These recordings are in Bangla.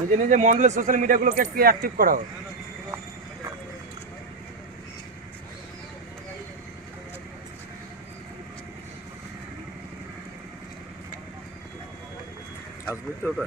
নিজে নিজে মন্ডলের সোশ্যাল মিডিয়াগুলোকে একটু অ্যাক্টিভ করা হোক। আসবে তো ওটা।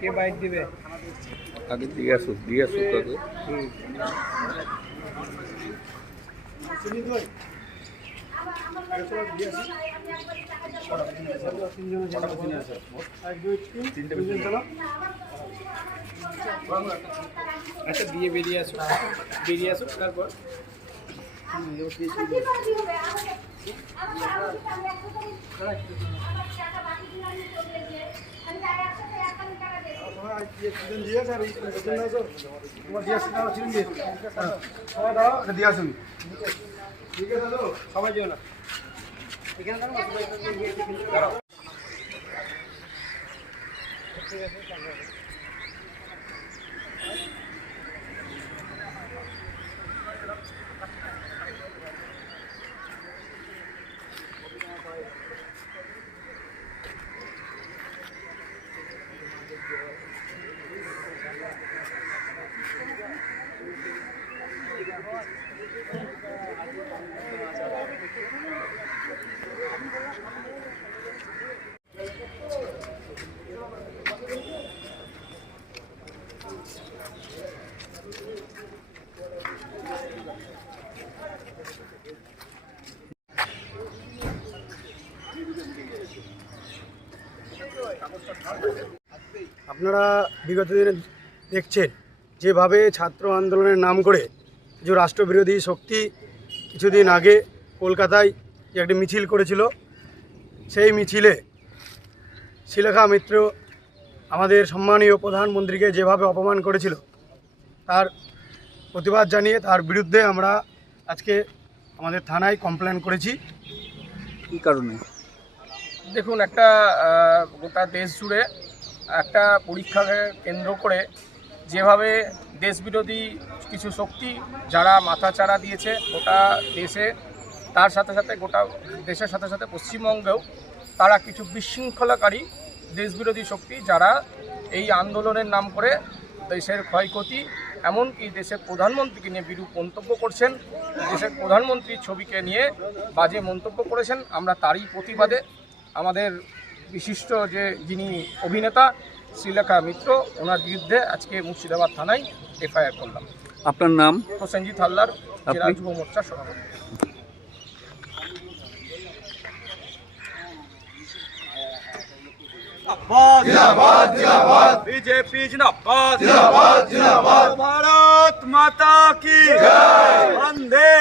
কে বাইক দিবে? আগে দিয়ে আসুক তাকে। আচ্ছা দিয়ে বেরিয়ে আসুক তারপর সবাই যেও না এখানে আপনারা বিগত দিনে দেখছেন যেভাবে ছাত্র আন্দোলনের নাম করে কিছু রাষ্ট্রবিরোধী শক্তি কিছুদিন আগে কলকাতায় যে একটি মিছিল করেছিল, সেই মিছিলে শ্রীলেখা মিত্র আমাদের সম্মানীয় প্রধানমন্ত্রীকে যেভাবে অপমান করেছিল, তার প্রতিবাদ জানিয়ে তার বিরুদ্ধে আমরা আজকে আমাদের থানায় কমপ্লেন করেছি। কী কারণে? দেখুন, একটা গোটা দেশ জুড়ে একটা পরীক্ষাকে কেন্দ্র করে যেভাবে দেশবিরোধী কিছু শক্তি যারা মাথাচাড়া দিয়েছে গোটা দেশে, তার সাথে সাথে গোটা দেশের সাথে সাথে পশ্চিমবঙ্গেও তারা কিছু বিশৃঙ্খলাকারী দেশবিরোধী শক্তি যারা এই আন্দোলনের নাম করে দেশের ক্ষয়ক্ষতি, এমনকি দেশের প্রধানমন্ত্রীকে নিয়ে বিরূপ মন্তব্য করছেন, দেশের প্রধানমন্ত্রীর ছবিকে নিয়ে বাজে মন্তব্য করেছেন। আমরা তারই প্রতিবাদে আমাদের বিশিষ্ট যিনি অভিনেতা শ্রীলেখা মিত্র, ওনার বিরুদ্ধে আজকে মুর্শিদাবাদ থানায় এফআইআর করলাম। আপনার নাম? প্রসেনজিৎ হালদার, জেলা যুব মোর্চার সভাপতি। बीजेपी जिंदाबाद, भारत माता की जय, वंदे